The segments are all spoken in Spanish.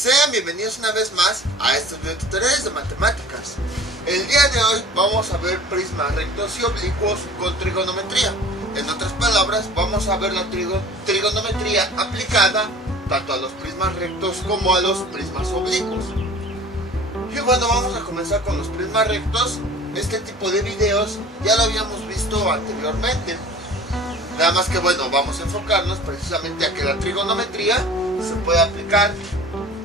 Sean bienvenidos una vez más a estos videotutoriales de matemáticas. El día de hoy vamos a ver prismas rectos y oblicuos con trigonometría. En otras palabras, vamos a ver la trigonometría aplicada tanto a los prismas rectos como a los prismas oblicuos. Y bueno, vamos a comenzar con los prismas rectos. Este tipo de videos ya lo habíamos visto anteriormente. Nada más que bueno, vamos a enfocarnos precisamente a que la trigonometría se puede aplicar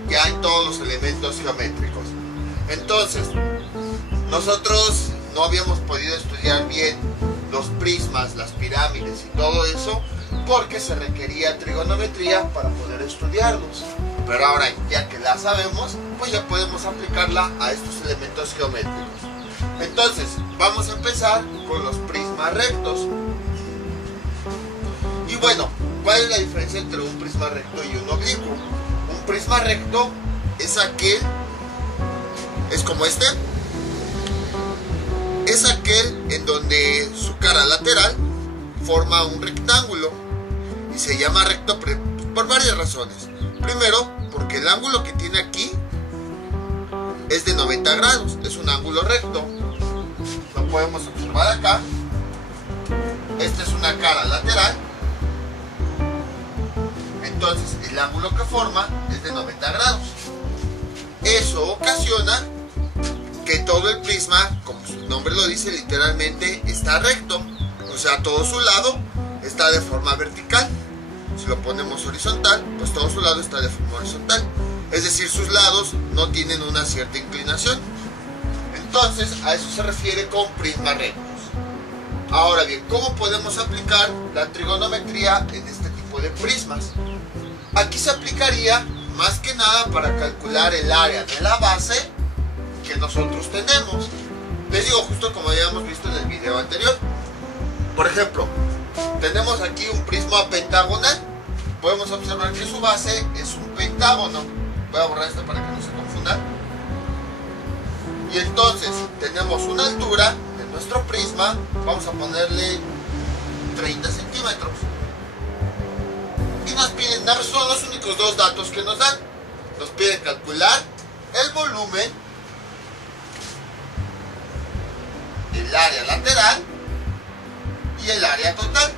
ya en todos los elementos geométricos. Entonces, nosotros no habíamos podido estudiar bien los prismas, las pirámides y todo eso porque se requería trigonometría para poder estudiarlos. Pero ahora, ya que la sabemos, pues ya podemos aplicarla a estos elementos geométricos. Entonces, vamos a empezar con los prismas rectos. Y bueno, ¿cuál es la diferencia entre un prisma recto y un oblicuo? Un prisma recto es como este. Es aquel en donde su cara lateral forma un rectángulo y se llama recto por varias razones. Primero, porque el ángulo que tiene aquí es de 90 grados, es un ángulo recto. Lo podemos observar acá. Esta es una cara lateral. Entonces el ángulo que forma es de 90 grados. Eso ocasiona que todo el prisma, como su nombre lo dice, literalmente está recto. O sea, todo su lado está de forma vertical. Si lo ponemos horizontal, pues todo su lado está de forma horizontal. Es decir, sus lados no tienen una cierta inclinación. Entonces a eso se refiere con prismas rectos. Ahora bien, ¿cómo podemos aplicar la trigonometría en este tipo de prismas? Aquí se aplicaría más que nada para calcular el área de la base que nosotros tenemos. Les digo, justo como habíamos visto en el video anterior. Por ejemplo, tenemos aquí un prisma pentagonal. Podemos observar que su base es un pentágono. Voy a borrar esto para que no se confunda. Y entonces tenemos una altura de nuestro prisma. Vamos a ponerle 30 centímetros. Y nos piden, son los únicos dos datos que nos dan. Nos piden calcular el volumen, el área lateral y el área total.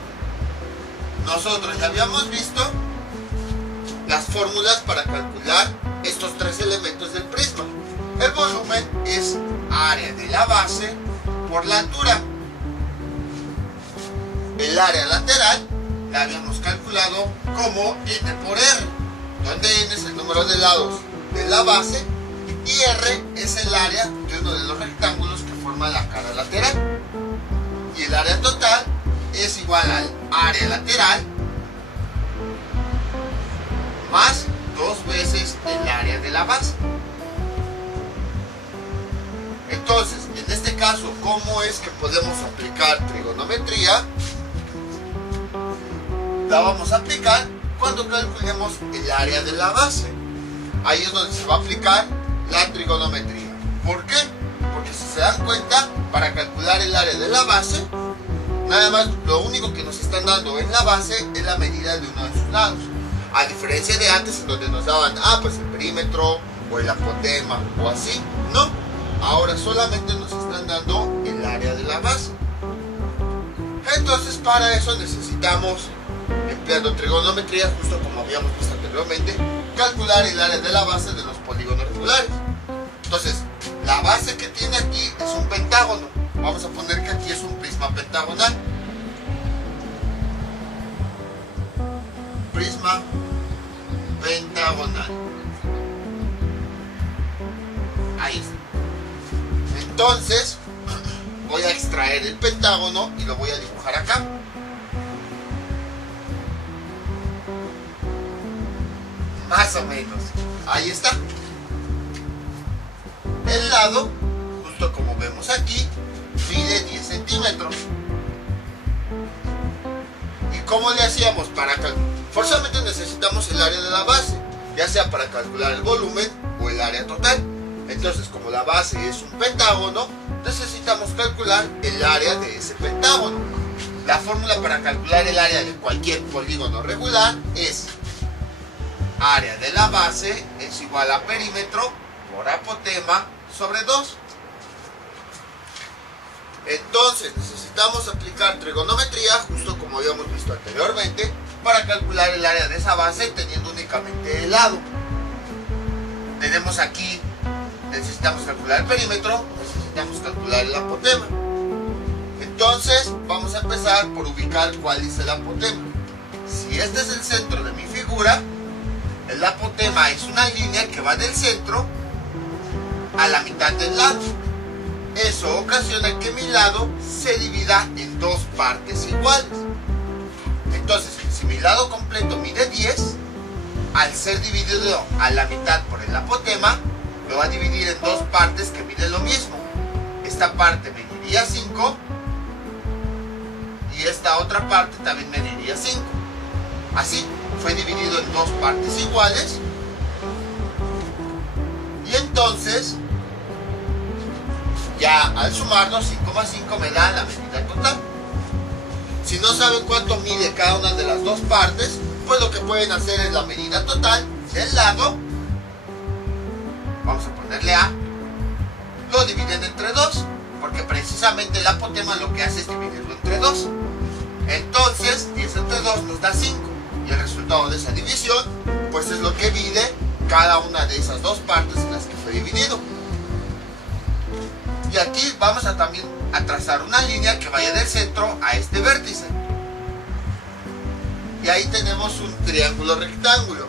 Nosotros ya habíamos visto las fórmulas para calcular estos tres elementos del prisma. El volumen es área de la base por la altura. El área lateral la habíamos calculado como n por r, donde n es el número de lados de la base y r es el área de uno de los rectángulos que forma la cara lateral. Y el área total es igual al área lateral más 2 veces el área de la base. Entonces, en este caso, ¿cómo es que podemos aplicar trigonometría? La vamos a aplicar cuando calculemos el área de la base. Ahí es donde se va a aplicar la trigonometría. ¿Por qué? Porque si se dan cuenta, para calcular el área de la base, nada más lo único que nos están dando en la base es la medida de uno de sus lados. A diferencia de antes, en donde nos daban, pues el perímetro o el apotema o así. No, ahora solamente nos están dando el área de la base. Entonces para eso necesitamos, empleando trigonometría, justo como habíamos visto anteriormente, calcular el área de la base de los polígonos regulares. Entonces, la base que tiene aquí es un pentágono. Vamos a poner que aquí es un prisma pentagonal. Prisma pentagonal. Ahí está. Entonces, voy a extraer el pentágono y lo voy a dibujar acá. Más o menos. Ahí está. El lado, justo como vemos aquí, mide 10 centímetros. ¿Y cómo le hacíamos para calcular? Forzosamente necesitamos el área de la base, ya sea para calcular el volumen o el área total. Entonces, como la base es un pentágono, necesitamos calcular el área de ese pentágono. La fórmula para calcular el área de cualquier polígono regular es área de la base es igual a perímetro por apotema sobre 2. Entonces necesitamos aplicar trigonometría, justo como habíamos visto anteriormente, para calcular el área de esa base teniendo únicamente el lado. Tenemos aquí, necesitamos calcular el perímetro, necesitamos calcular el apotema. Entonces vamos a empezar por ubicar cuál es el apotema. Si este es el centro de mi figura, el apotema es una línea que va del centro a la mitad del lado. Eso ocasiona que mi lado se divida en dos partes iguales. Entonces, si mi lado completo mide 10, al ser dividido a la mitad por el apotema, lo va a dividir en dos partes que miden lo mismo. Esta parte mediría 5 y esta otra parte también mediría 5. Así, fue dividido en dos partes iguales. Y entonces, ya al sumarlo, 5 me da la medida total. Si no saben cuánto mide cada una de las dos partes, pues lo que pueden hacer es la medida total del lado. Vamos a ponerle A. Lo dividen entre 2, porque precisamente el apotema lo que hace es dividirlo entre 2. Entonces, 10 entre 2 nos da 5. Y el resultado de esa división, pues es lo que mide cada una de esas dos partes en las que fue dividido. Y aquí vamos a también a trazar una línea que vaya del centro a este vértice. Y ahí tenemos un triángulo rectángulo.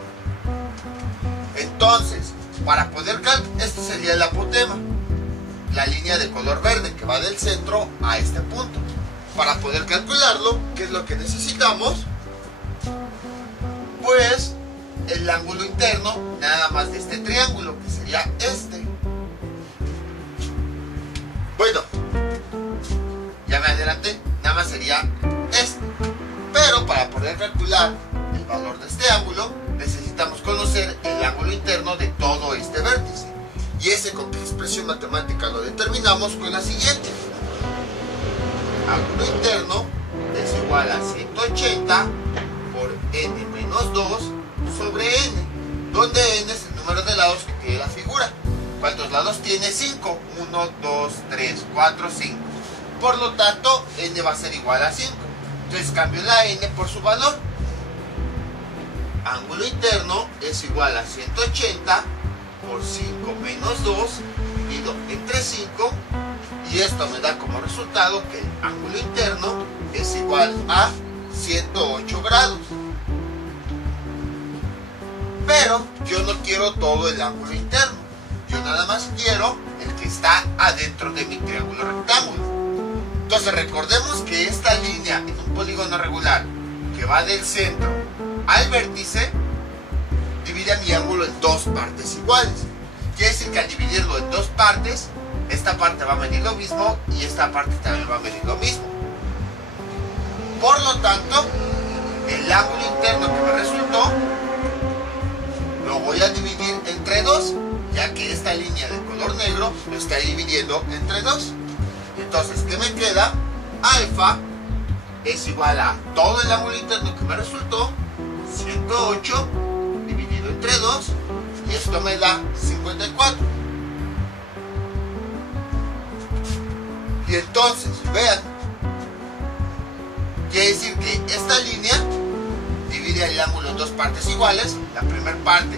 Entonces, para poder calcular, este sería el apotema, la línea de color verde que va del centro a este punto. Para poder calcularlo, ¿qué es lo que necesitamos? Pues el ángulo interno nada más de este triángulo, que sería este. Bueno, ya me adelanté, nada más sería este. Pero para poder calcular el valor de este ángulo, necesitamos conocer el ángulo interno de todo este vértice. ¿Y ese con qué expresión matemática lo determinamos? Con la siguiente. Ángulo interno es igual a 180 por n menos 2 sobre n, donde n es el número de lados que tiene la figura. ¿Cuántos lados tiene? 5. 1, 2, 3, 4, 5. Por lo tanto, n va a ser igual a 5. Entonces cambio la n por su valor. Ángulo interno es igual a 180 por 5 menos 2 dividido entre 5. Y esto me da como resultado que el ángulo interno es igual a 108 grados. Pero yo no quiero todo el ángulo interno. Yo nada más quiero el que está adentro de mi triángulo rectángulo. Entonces recordemos que esta línea en un polígono regular que va del centro al vértice divide mi ángulo en dos partes iguales. Quiere decir que al dividirlo en dos partes, esta parte va a medir lo mismo y esta parte también va a medir lo mismo. Por lo tanto, el ángulo interno que me resultó lo voy a dividir entre 2, ya que esta línea de color negro lo está dividiendo entre 2. Entonces, ¿qué me queda? Alfa es igual a todo el ángulo interno que me resultó, 108 dividido entre 2, y esto me da 54. Y entonces, vean, quiere decir que esta línea divide el ángulo en dos partes iguales. La primera parte,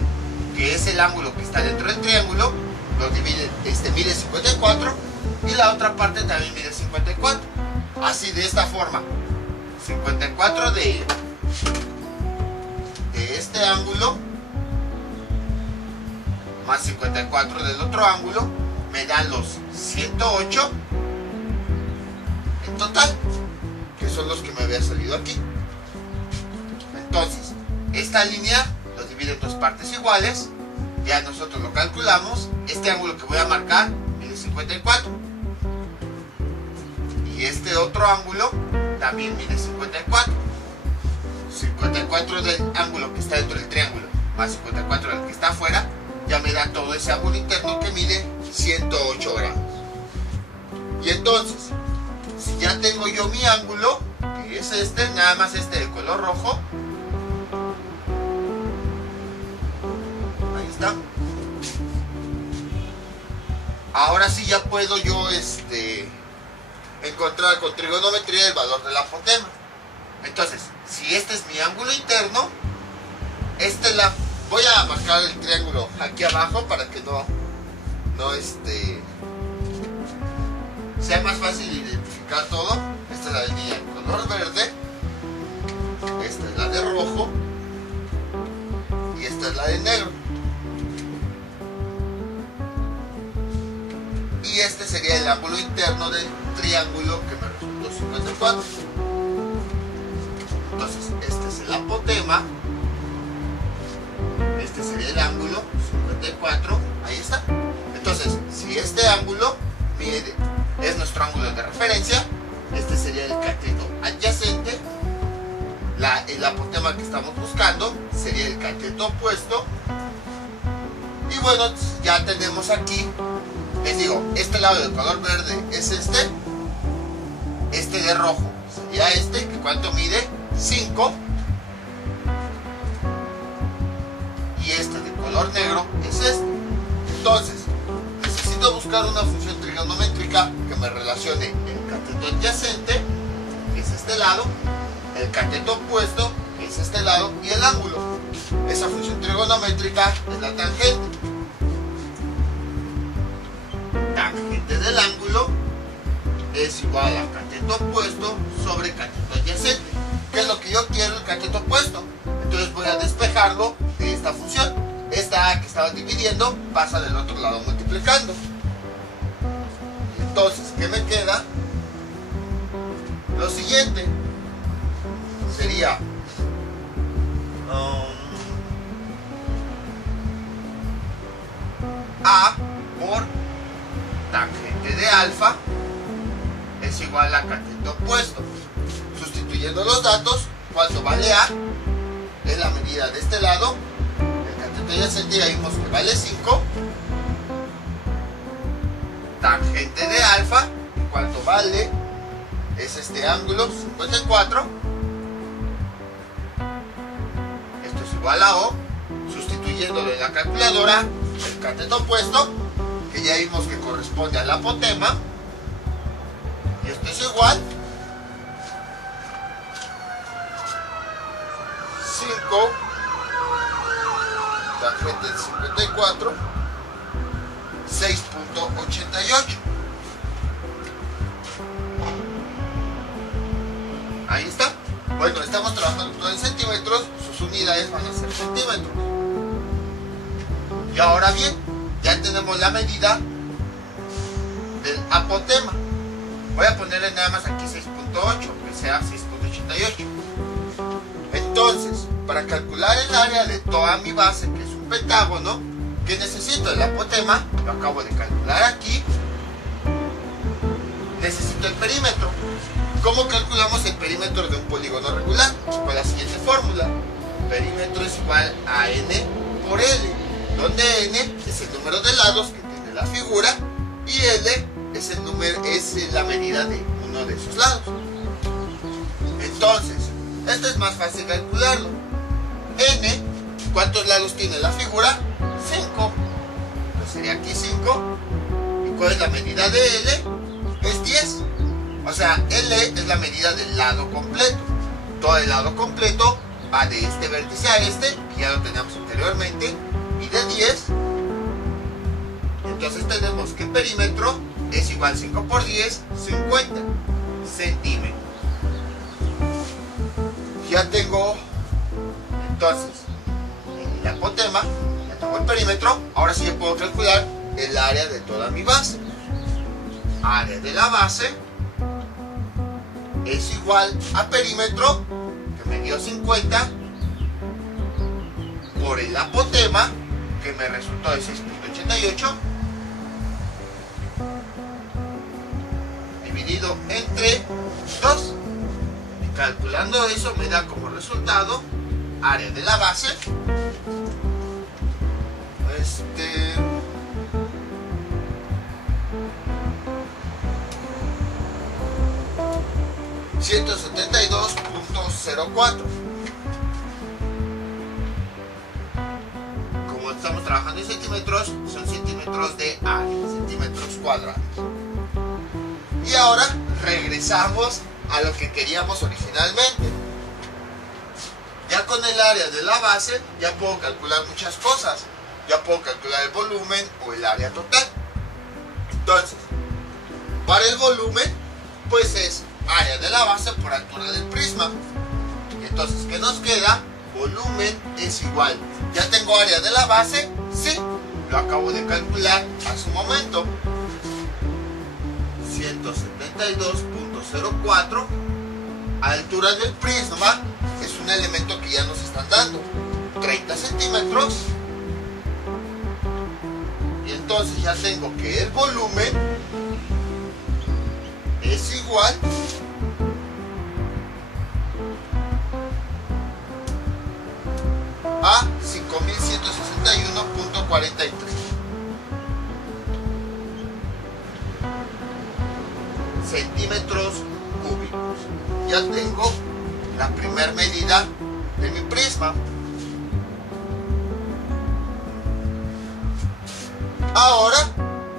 que es el ángulo que está dentro del triángulo, lo divide, mide 54, y la otra parte también mide 54. Así, de esta forma, 54 de este ángulo más 54 del otro ángulo me dan los 108 en total, que son los que me había salido aquí. Entonces, esta línea lo divide en dos partes iguales. Ya nosotros lo calculamos. Este ángulo que voy a marcar mide 54. Y este otro ángulo también mide 54. 54 del ángulo que está dentro del triángulo más 54 del que está afuera, ya me da todo ese ángulo interno que mide 108 grados. Y entonces, si ya tengo yo mi ángulo, que es este, nada más este de color rojo, ahí está. Ahora sí ya puedo yo encontrar con trigonometría el valor del apotema. Entonces, si este es mi ángulo interno, voy a marcar el triángulo aquí abajo para que no sea más fácil identificar todo. Esta es la línea en color verde, esta es la de rojo y esta es la de negro. Y este sería el ángulo interno del triángulo que me resultó 54. Entonces, este es el apotema, este sería el ángulo 54, ahí está. Entonces, si este ángulo es nuestro ángulo de referencia, este sería el cateto adyacente, el apotema que estamos buscando sería el cateto opuesto. Y bueno, ya tenemos aquí, les digo, este lado de color verde es este de rojo sería que ¿cuánto mide? 5, y este de color negro es este. Entonces, necesito buscar una función trigonométrica que me relacione el cateto adyacente, que es este lado, el cateto opuesto, que es este lado, y el ángulo. Esa función trigonométrica es la tangente. Tangente del ángulo es igual a cateto opuesto sobre cateto adyacente. ¿Qué es lo que yo quiero? El cateto opuesto. Entonces voy a despejarlo de esta función. Esta A que estaba dividiendo pasa del otro lado multiplicando. Entonces, ¿qué me queda? Lo siguiente sería A por tangente de alfa es igual a cateto opuesto. Sustituyendo los datos, ¿cuánto vale A? Es la medida de este lado. El cateto adyacente ya vimos que vale 5. Tangente de alfa, ¿cuánto vale? Es este ángulo 54. Esto es igual a O. Sustituyéndolo en la calculadora, el cateto opuesto, que ya vimos que corresponde al apotema, y esto es igual 5 tangente de 54, 6.88. Ahí está. Bueno, estamos trabajando todo en centímetros, sus unidades van a ser centímetros. Y ahora bien, ya tenemos la medida del apotema. Voy a ponerle nada más aquí 6.8, que sea 6.88. Entonces, para calcular el área de toda mi base, que es un pentágono, ¿qué necesito? El apotema, lo acabo de calcular aquí. Necesito el perímetro. ¿Cómo calculamos el perímetro de un polígono regular? Con la siguiente fórmula. Perímetro es igual a n por L, donde n es el número de lados que tiene la figura y L es la medida de uno de esos lados. Entonces, esto es más fácil calcularlo. N, ¿cuántos lados tiene la figura? 5. Entonces sería aquí 5. ¿Y cuál es la medida de L? Es 10. O sea, L es la medida del lado completo. Todo el lado completo va de este vértice a este, que ya lo teníamos anteriormente, y de 10. Entonces tenemos que el perímetro es igual 5 por 10, 50 centímetros. Ya tengo entonces el apotema, ya tengo el perímetro. Ahora sí puedo calcular el área de toda mi base. Área de la base es igual a perímetro, que me dio 50, por el apotema, que me resultó de 6.88, dividido entre 2. Y calculando eso me da como resultado área de la base 172.04. Como estamos trabajando en centímetros, son centímetros centímetros de área, centímetros cuadrados. Y ahora regresamos a lo que queríamos originalmente. Ya con el área de la base ya puedo calcular muchas cosas. Ya puedo calcular el volumen o el área total. Entonces, para el volumen, pues es área de la base por altura del prisma. Entonces, ¿qué nos queda? Volumen es igual. ¿Ya tengo área de la base? Sí, lo acabo de calcular hace un momento. 172.04. Altura del prisma es un elemento que ya nos están dando. 30 centímetros. Y entonces ya tengo que el volumen es igual a 5161.43 centímetros cúbicos. Ya tengo la primera medida de mi prisma. Ahora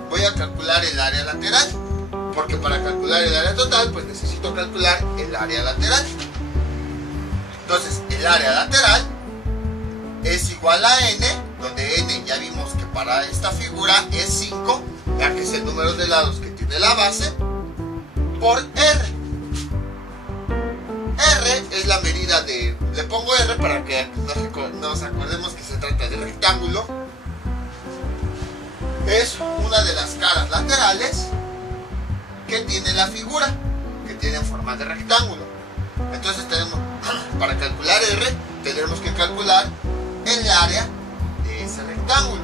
voy a calcular el área lateral, porque para calcular el área total pues necesito calcular el área lateral. Entonces el área lateral es igual a n, donde n ya vimos que para esta figura es 5, ya que es el número de lados que tiene la base, por r. R es la medida de... Le pongo R para que nos acordemos que se trata de rectángulo. Es una de las caras laterales que tiene la figura, que tiene forma de rectángulo. Entonces tenemos, para calcular R, tendremos que calcular el área de ese rectángulo.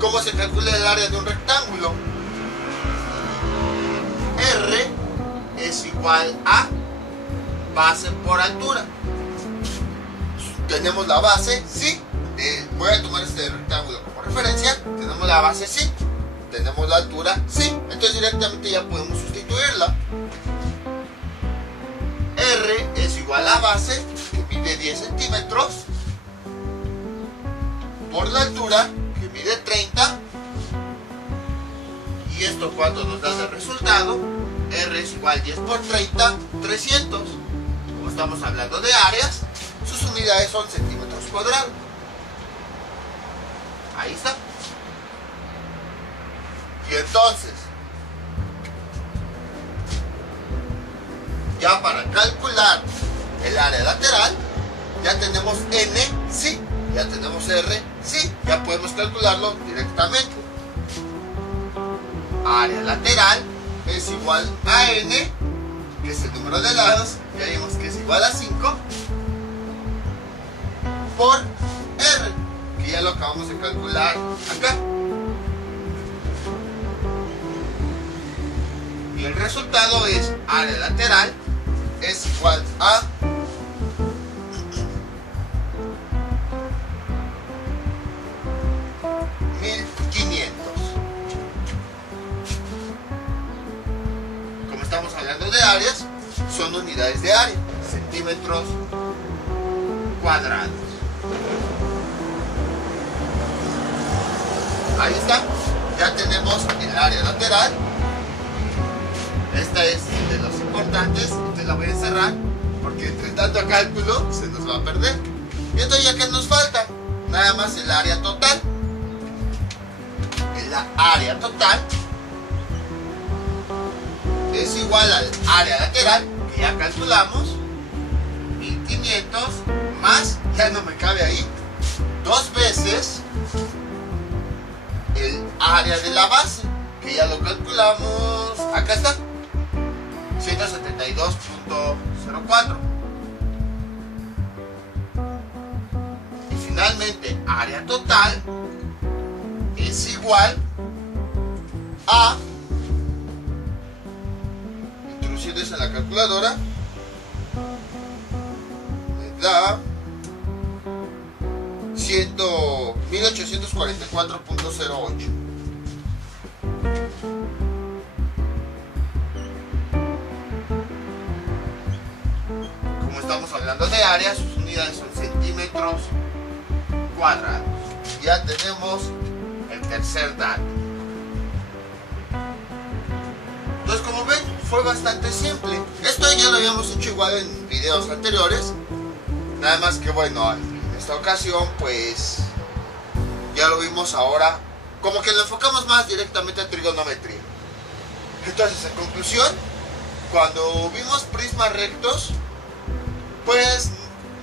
¿Cómo se calcula el área de un rectángulo? R es igual a base por altura. Tenemos la base, sí. Voy a tomar este rectángulo como referencia. Tenemos la base, sí. Tenemos la altura, sí. Entonces directamente ya podemos sustituirla. R es igual a base, que mide 10 centímetros, por la altura, que mide 30. Y esto, cuando nos da de resultado, R es igual a 10 por 30, 300. Como estamos hablando de áreas, sus unidades son centímetros cuadrados. Ahí está. Y entonces, ya para calcular el área lateral, ya tenemos N, sí. Ya tenemos R, sí. Ya podemos calcularlo directamente. Área lateral es igual a N, que es el número de lados, ya vimos que es igual a 5, por R, que ya lo acabamos de calcular acá. Y el resultado es área lateral es igual a 1500. Como estamos hablando de áreas, son unidades de área, centímetros cuadrados. Ahí está, ya tenemos el área lateral. Esta es de los importantes, entonces la voy a cerrar porque entre tanto cálculo se nos va a perder. Y entonces, ya que nos falta, nada más el área total. La área total es igual al área lateral, que ya calculamos, 1500 más, ya no me cabe ahí, 2 veces el área de la base, que ya lo calculamos, acá está, 172.04. Y finalmente, área total es igual a, introduciendo eso en la calculadora, me da 1844.08. Como estamos hablando de áreas, sus unidades son centímetros cuadrados. Ya tenemos el tercer dato. fue bastante simple. Esto ya lo habíamos hecho igual en videos anteriores, nada más que bueno, en esta ocasión pues ya lo vimos ahora, como que lo enfocamos más directamente a trigonometría. Entonces, en conclusión, cuando vimos prismas rectos, pues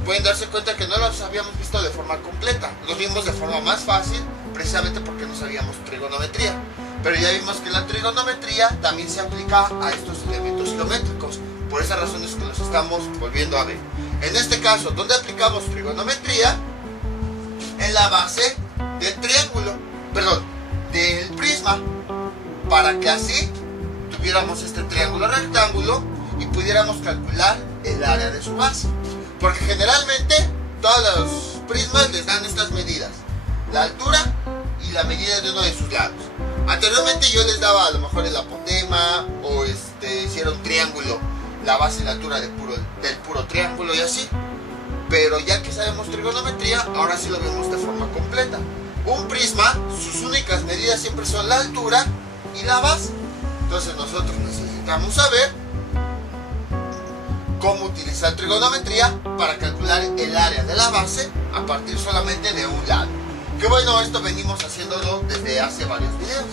pueden darse cuenta que no los habíamos visto de forma completa, los vimos de forma más fácil, precisamente porque no sabíamos trigonometría. Pero ya vimos que la trigonometría también se aplica a estos elementos geométricos, por esas razones que los estamos volviendo a ver. En este caso, ¿dónde aplicamos trigonometría? En la base del triángulo, perdón, del prisma, para que así tuviéramos este triángulo rectángulo y pudiéramos calcular el área de su base. Porque generalmente todos los prismas les dan estas medidas: la altura y la medida de uno de sus lados. Anteriormente yo les daba a lo mejor el apotema, o si era un triángulo, la base y la altura del puro triángulo y así. Pero ya que sabemos trigonometría, ahora sí lo vemos de forma completa. Un prisma, sus únicas medidas siempre son la altura y la base. Entonces nosotros necesitamos saber cómo utilizar trigonometría para calcular el área de la base a partir solamente de un lado. Que bueno, esto venimos haciéndolo desde hace varios videos.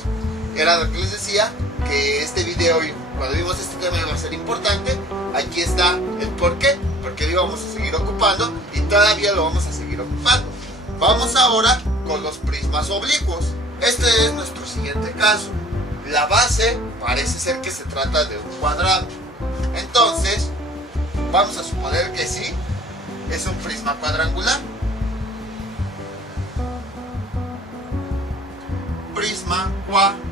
Era lo que les decía, que este video, cuando vimos este tema, iba a ser importante. Aquí está el por qué, porque lo íbamos a seguir ocupando y todavía lo vamos a seguir ocupando. Vamos ahora con los prismas oblicuos. Este es nuestro siguiente caso. La base parece ser que se trata de un cuadrado. Entonces, vamos a suponer que sí, es un prisma cuadrangular. Prisma cuadrangular.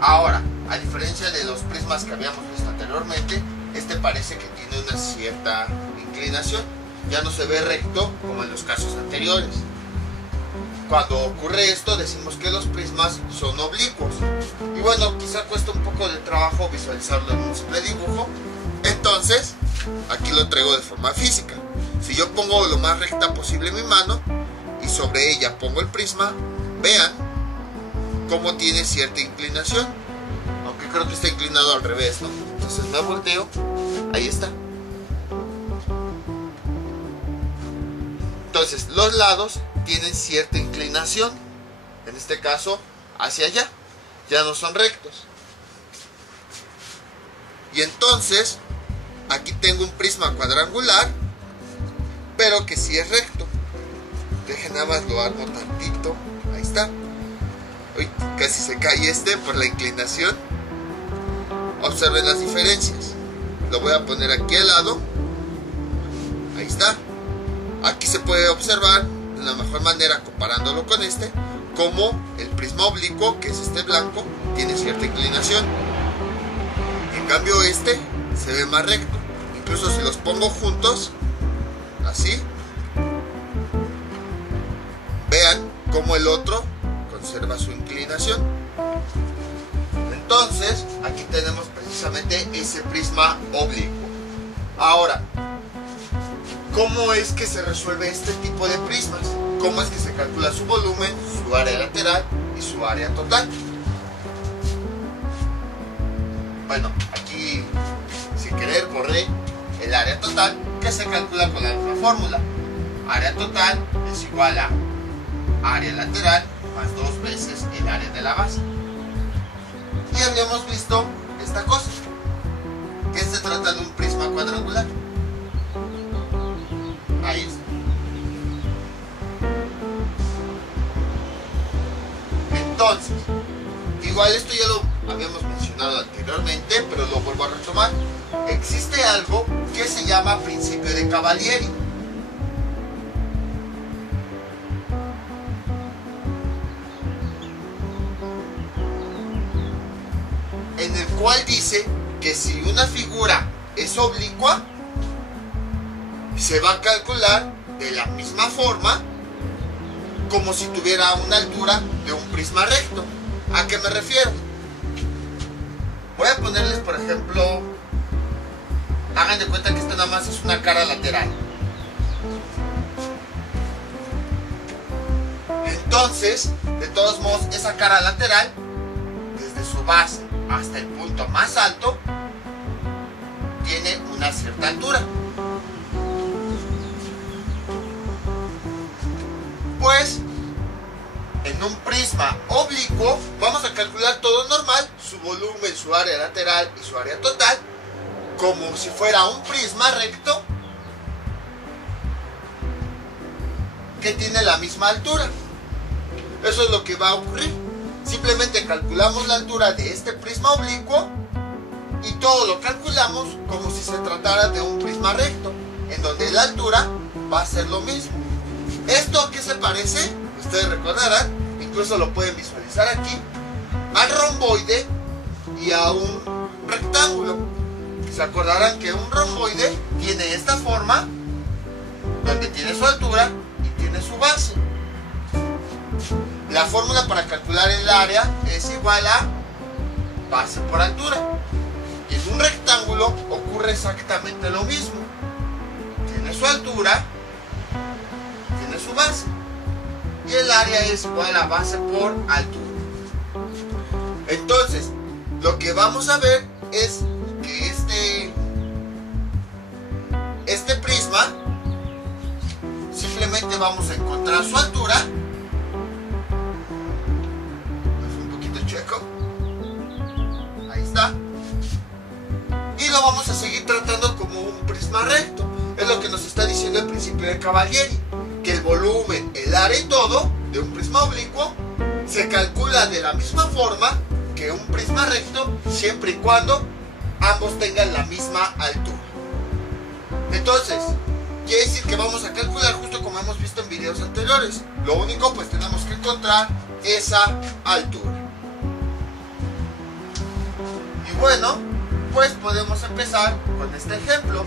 Ahora, a diferencia de los prismas que habíamos visto anteriormente, este parece que tiene una cierta inclinación. Ya no se ve recto como en los casos anteriores. Cuando ocurre esto, decimos que los prismas son oblicuos. Y bueno, quizá cuesta un poco de trabajo visualizarlo en un simple dibujo. Entonces, aquí lo traigo de forma física. Si yo pongo lo más recta posible mi mano y sobre ella pongo el prisma, vean cómo tiene cierta inclinación. Aunque creo que está inclinado al revés, ¿no? Entonces me volteo, ahí está. Entonces, los lados tienen cierta inclinación, en este caso hacia allá, ya no son rectos. Y entonces aquí tengo un prisma cuadrangular, pero que sí es recto. Dejen nada más lo armo tantito, ahí está. Uy, casi se cae por la inclinación. Observen las diferencias. Lo voy a poner aquí al lado, ahí está. Aquí se puede observar de la mejor manera, comparándolo con como el prisma oblicuo, que es este blanco, tiene cierta inclinación. En cambio se ve más recto. Incluso si los pongo juntos, así, vean cómo el otro conserva su inclinación. Entonces, aquí tenemos precisamente ese prisma oblicuo. Ahora, ¿cómo es que se resuelve este tipo de prismas? ¿Cómo es que se calcula su volumen, su área lateral y su área total? Bueno, aquí sin querer borré el área total, que se calcula con la misma fórmula. Área total es igual a área lateral más 2 veces el área de la base. Y habíamos visto esta cosa, que se trata de un prisma cuadrangular. Ahí está. Entonces, igual esto ya lo habíamos mencionado anteriormente, pero lo vuelvo a retomar. Existe algo que se llama principio de Cavalieri. En el cual dice que si una figura es oblicua, se va a calcular de la misma forma como si tuviera una altura de un prisma recto. ¿A qué me refiero? Voy a ponerles, por ejemplo, hagan de cuenta que esta nada más es una cara lateral. Entonces, de todos modos, esa cara lateral, desde su base hasta el punto más alto tiene una cierta altura. Pues en un prisma oblicuo vamos a calcular todo normal, su volumen, su área lateral y su área total, como si fuera un prisma recto que tiene la misma altura. Eso es lo que va a ocurrir. Simplemente calculamos la altura de este prisma oblicuo y todo lo calculamos como si se tratara de un prisma recto, en donde la altura va a ser lo mismo. ¿Esto a qué se parece? Ustedes recordarán, incluso lo pueden visualizar aquí, al romboide y a un rectángulo. Se acordarán que un romboide tiene esta forma, donde tiene su altura y tiene su base. La fórmula para calcular el área es igual a base por altura. Y en un rectángulo ocurre exactamente lo mismo. Tiene su altura, tiene su base. Y el área es igual a base por altura. Entonces, lo que vamos a ver es que este prisma, simplemente vamos a encontrar su altura. Ahí está. Y lo vamos a seguir tratando como un prisma recto. Es lo que nos está diciendo el principio de Cavalieri, que el volumen, el área y todo de un prisma oblicuo se calcula de la misma forma que un prisma recto, siempre y cuando ambos tengan la misma altura. Entonces, quiere decir que vamos a calcular justo como hemos visto en videos anteriores. Lo único, pues tenemos que encontrar esa altura. Bueno, pues podemos empezar con este ejemplo.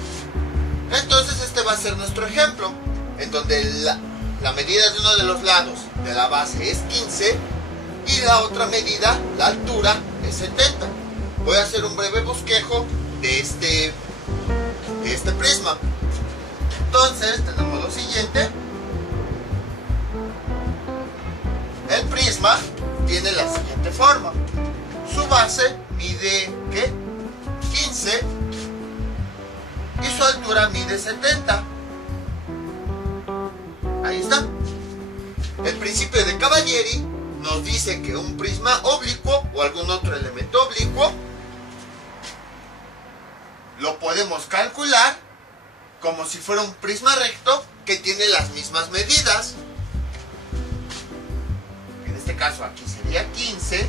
Entonces este va a ser nuestro ejemplo, en donde la medida de uno de los lados de la base es 15 y la otra medida, la altura, es 70. Voy a hacer un breve bosquejo de este prisma. Entonces tenemos lo siguiente. El prisma tiene la siguiente forma. Su base mide, ¿qué? 15 y su altura mide 70. Ahí está. El principio de Cavalieri nos dice que un prisma oblicuo o algún otro elemento oblicuo lo podemos calcular como si fuera un prisma recto que tiene las mismas medidas. En este caso aquí sería 15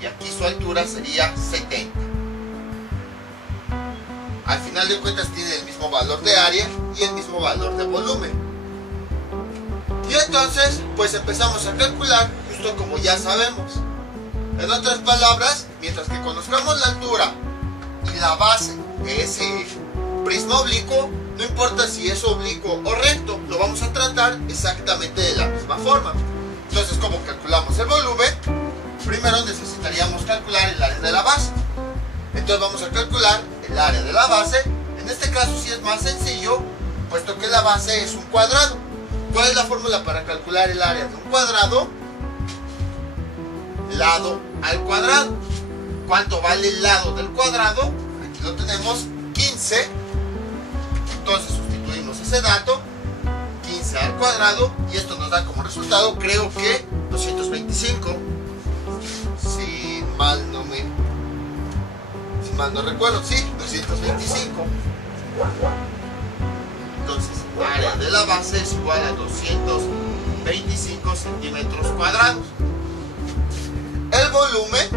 y aquí su altura sería 70. Al final de cuentas tiene el mismo valor de área y el mismo valor de volumen. Y entonces pues empezamos a calcular justo como ya sabemos. En otras palabras, mientras que conozcamos la altura y la base de ese prisma oblicuo, no importa si es oblicuo o recto, lo vamos a tratar exactamente de la misma forma. Entonces, ¿cómo calculamos el volumen? Primero necesitaríamos calcular el área de la base. Entonces vamos a calcular el área de la base. En este caso sí es más sencillo, puesto que la base es un cuadrado. ¿Cuál es la fórmula para calcular el área de un cuadrado? Lado al cuadrado. ¿Cuánto vale el lado del cuadrado? Aquí lo tenemos, 15. Entonces sustituimos ese dato, 15 al cuadrado, y esto nos da como resultado, creo que 225. Si mal no recuerdo, sí, 225. Entonces, área de la base es igual a 225 centímetros cuadrados. El volumen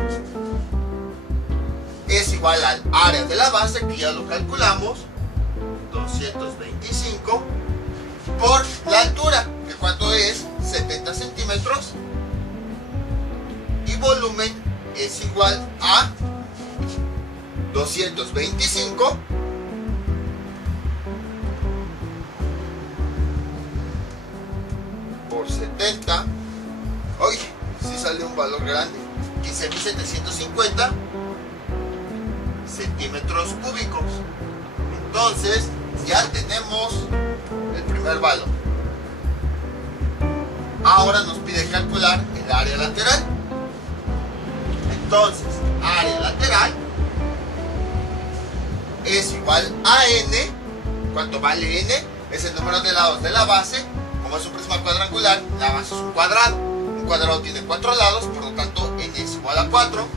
es igual al área de la base, que ya lo calculamos, 225, por la altura, que cuánto es, 70 centímetros, y volumen es igual a 225 por 70. Oye, sí sale un valor grande, 15.750 centímetros cúbicos. Entonces ya tenemos el primer valor. Ahora nos pide calcular el área lateral. Entonces, área lateral es igual a n. ¿Cuánto vale n? Es el número de lados de la base. Como es un prisma cuadrangular, la base es un cuadrado. Un cuadrado tiene 4 lados, por lo tanto n es igual a 4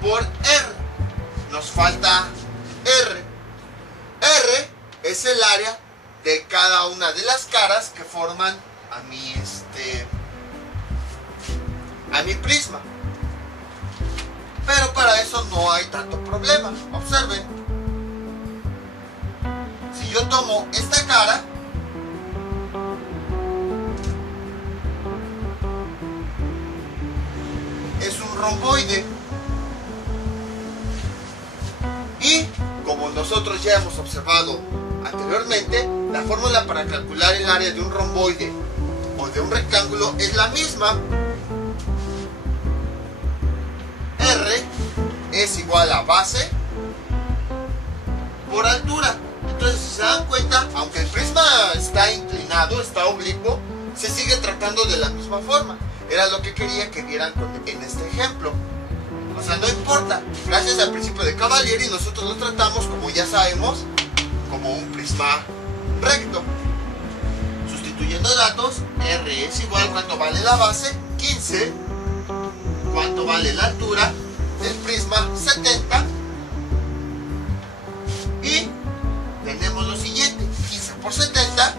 por r. Nos falta r. R es el área de cada una de las caras que forman a mi prisma. Pero para eso no hay tanto problema. Observen, si yo tomo esta cara, es un romboide, y como nosotros ya hemos observado anteriormente, la fórmula para calcular el área de un romboide o de un rectángulo es la misma. R es igual a base por altura. Entonces, si se dan cuenta, aunque el prisma está inclinado, está oblicuo, se sigue tratando de la misma forma. Era lo que quería que vieran en este ejemplo. O sea, no importa. Gracias al principio de Cavalieri, nosotros lo tratamos, como ya sabemos, como un prisma recto. Sustituyendo datos, R es igual a ¿cuánto vale la base? 15. ¿Cuánto vale la altura del prisma? 70. Y tenemos lo siguiente: 15 por 70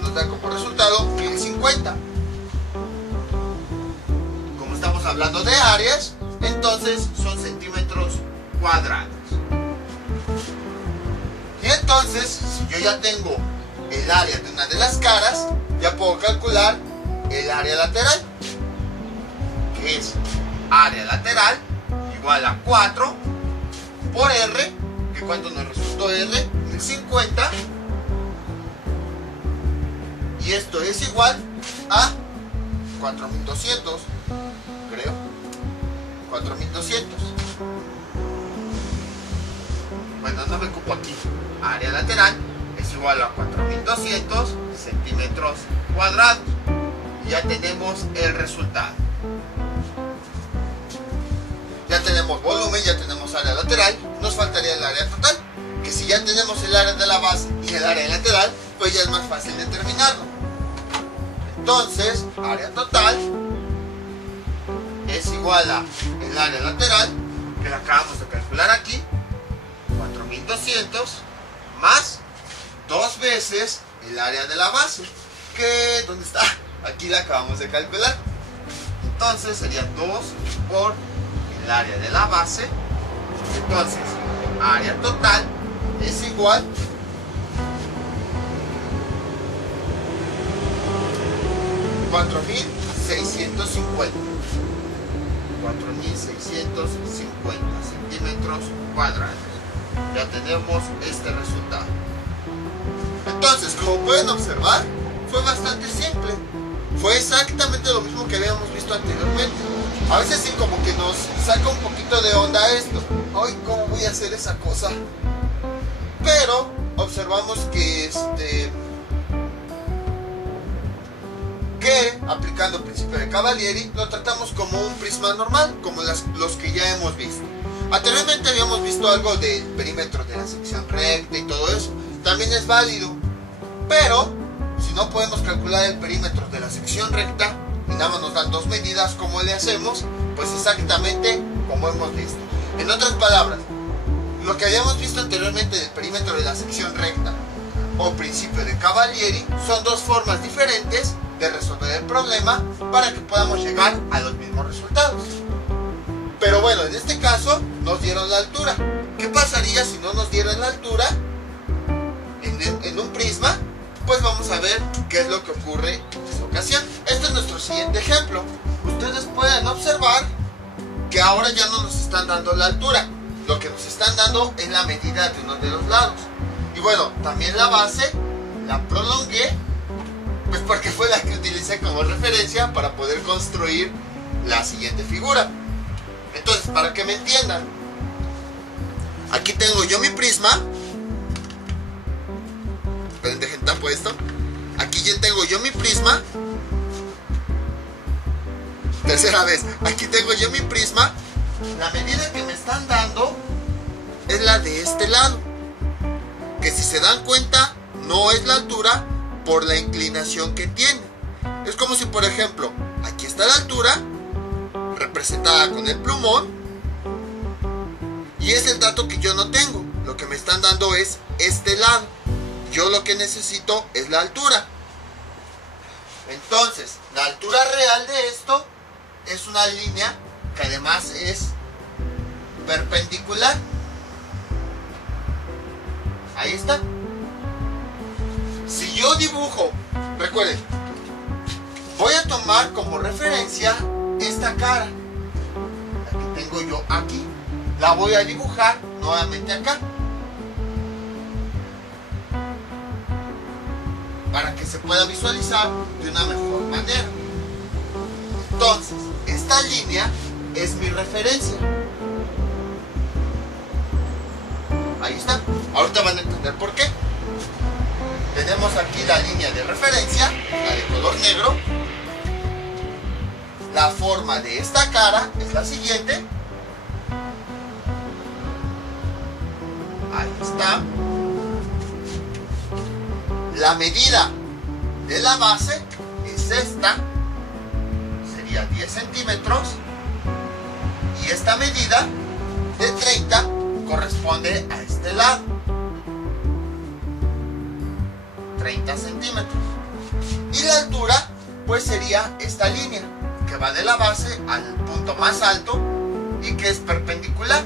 nos da como resultado 1050. Como estamos hablando de áreas, entonces son centímetros cuadrados. Y entonces, si yo ya tengo el área de una de las caras, ya puedo calcular el área lateral, que es área lateral igual a 4 por R, que cuánto nos resultó R, 1050, y esto es igual a 4200, creo, 4200. Bueno, no me ocupo aquí. Área lateral es igual a 4200 centímetros cuadrados. Ya tenemos el resultado. Ya tenemos volumen, ya tenemos área lateral. Nos faltaría el área total, que si ya tenemos el área de la base y el área lateral, pues ya es más fácil determinarlo. Entonces, área total es igual a el área lateral, que la acabamos de calcular aquí, 4200 más 2 veces el área de la base, que ¿dónde está? Aquí la acabamos de calcular. Entonces sería 2 por el área de la base. Entonces, área total es igual a 4650 centímetros cuadrados. Ya tenemos este resultado. Entonces, como pueden observar, fue bastante simple. Fue exactamente lo mismo que habíamos visto anteriormente. A veces sí como que nos saca un poquito de onda esto. Ay, ¿cómo voy a hacer esa cosa? Pero observamos que aplicando el principio de Cavalieri, lo tratamos como un prisma normal, como los que ya hemos visto. Anteriormente habíamos visto algo del perímetro de la sección recta y todo eso. También es válido, pero si no podemos calcular el perímetro de la sección recta y nada más nos dan 2 medidas, ¿cómo le hacemos? Pues exactamente como hemos visto. En otras palabras, lo que habíamos visto anteriormente del perímetro de la sección recta o principio de Cavalieri son 2 formas diferentes de resolver el problema para que podamos llegar a los mismos resultados. Pero bueno, en este caso nos dieron la altura. ¿Qué pasaría si no nos dieran la altura en un prisma? Pues vamos a ver qué es lo que ocurre en esta ocasión. Este es nuestro siguiente ejemplo. Ustedes pueden observar que ahora ya no nos están dando la altura. Lo que nos están dando es la medida de uno de los lados. Y bueno, también la base la prolongué, pues porque fue la que utilicé como referencia para poder construir la siguiente figura. Entonces, para que me entiendan, aquí tengo yo mi prisma. Esperen, dejen tapo esto. Aquí ya tengo yo mi prisma. tercera vez. Aquí tengo yo mi prisma. La medida que me están dando es la de este lado, que si se dan cuenta no es la altura por la inclinación que tiene. Es como si, por ejemplo, aquí está la altura representada con el plumón, y es el dato que yo no tengo. Lo que me están dando es este lado. Yo lo que necesito es la altura. Entonces, la altura real de esto es una línea que además es perpendicular. Ahí está. Si yo dibujo, recuerden, voy a tomar como referencia esta cara, la que tengo yo aquí. La voy a dibujar nuevamente acá, para que se pueda visualizar de una mejor manera. Entonces, esta línea es mi referencia. Ahí está. Ahorita van a entender por qué. Tenemos aquí la línea de referencia, la de color negro. La forma de esta cara es la siguiente. Ahí está. La medida de la base es esta. Sería 10 centímetros. Y esta medida de 30 corresponde a este lado. 30 centímetros. Y la altura pues sería esta línea que va de la base al punto más alto y que es perpendicular.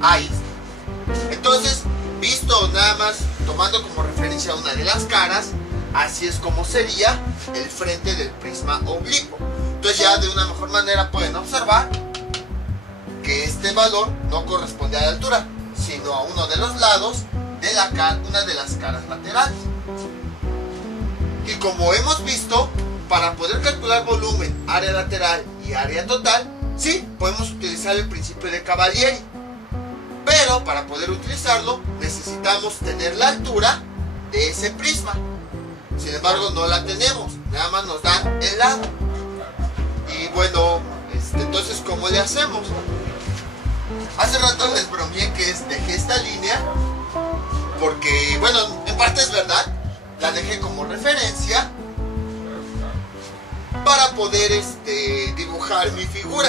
Ahí está. Entonces, visto nada más tomando como referencia una de las caras, así es como sería el frente del prisma oblicuo. Entonces ya de una mejor manera pueden observar que este valor no corresponde a la altura, sino a uno de los lados de una de las caras laterales. Y como hemos visto, para poder calcular volumen, área lateral y área total, sí, podemos utilizar el principio de Cavalieri. Pero para poder utilizarlo necesitamos tener la altura de ese prisma. Sin embargo, no la tenemos, nada más nos dan el lado. Y bueno, entonces, ¿cómo le hacemos? Hace rato les bromeé que dejé esta línea porque, bueno, en parte es verdad, la dejé como referencia para poder dibujar mi figura,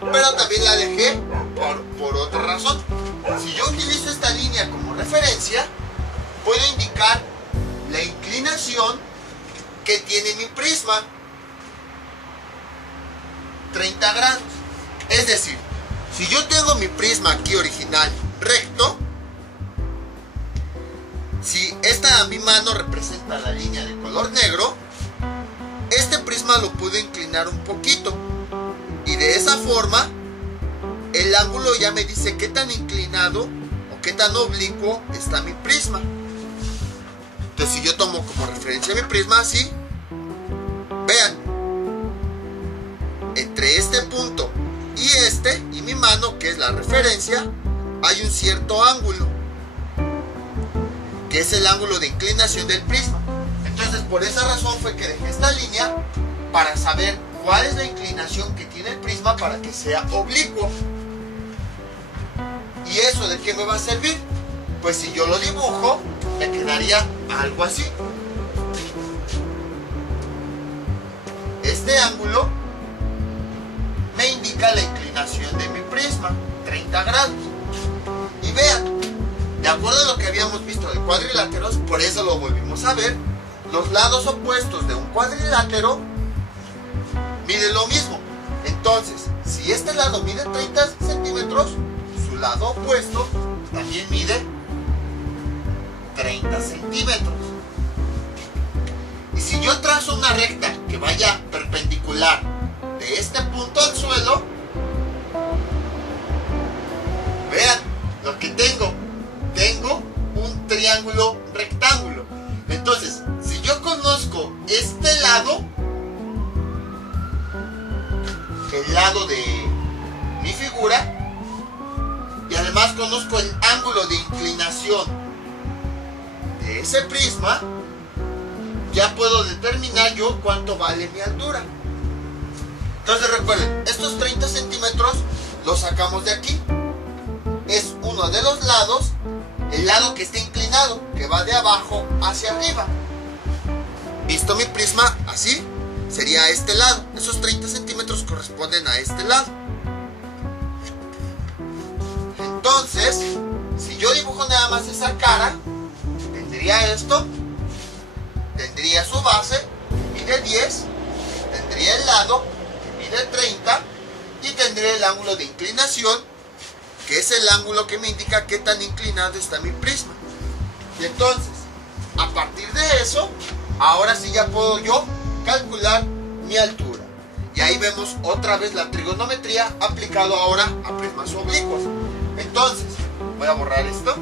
pero también la dejé por otra razón. Si yo utilizo esta línea como referencia, puedo indicar la inclinación que tiene mi prisma, 30 grados. Es decir, si yo tengo mi prisma aquí original recto, si esta a mi mano representa la línea de color negro, este prisma lo puedo inclinar un poquito, y de esa forma el ángulo ya me dice qué tan inclinado o qué tan oblicuo está mi prisma. Entonces, si yo tomo como referencia mi prisma así, vean, entre este punto y mi mano, que es la referencia, hay un cierto ángulo, que es el ángulo de inclinación del prisma. Entonces, por esa razón fue que dejé esta línea, para saber cuál es la inclinación que tiene el prisma para que sea oblicuo. ¿Y eso de qué me va a servir? Pues si yo lo dibujo, me quedaría algo así. Este ángulo me indica la inclinación de mi prisma, 30 grados. Y vean, de acuerdo a lo que habíamos visto de cuadriláteros, por eso lo volvimos a ver, los lados opuestos de un cuadrilátero miden lo mismo. Entonces, si este lado mide 30 centímetros, su lado opuesto también mide 30 centímetros. Y si yo trazo una recta que vaya perpendicular de este punto al suelo, vean lo que tengo. Tengo un triángulo rectángulo. Entonces, si yo conozco este lado, el lado de mi figura, y además conozco el ángulo de inclinación de ese prisma, ya puedo determinar yo cuánto vale mi altura. Entonces recuerden, estos 30 centímetros los sacamos de aquí. Es uno de los lados, el lado que está inclinado, que va de abajo hacia arriba. Visto mi prisma así, sería este lado. Esos 30 centímetros corresponden a este lado. Entonces, si yo dibujo nada más esa cara, tendría esto, tendría su base, que mide 10, tendría el lado, que mide 30, y tendría el ángulo de inclinación, que es el ángulo que me indica qué tan inclinado está mi prisma. Y entonces, a partir de eso, ahora sí ya puedo yo calcular mi altura. Y ahí vemos otra vez la trigonometría aplicado ahora a prismas oblicuos. Entonces, voy a borrar esto.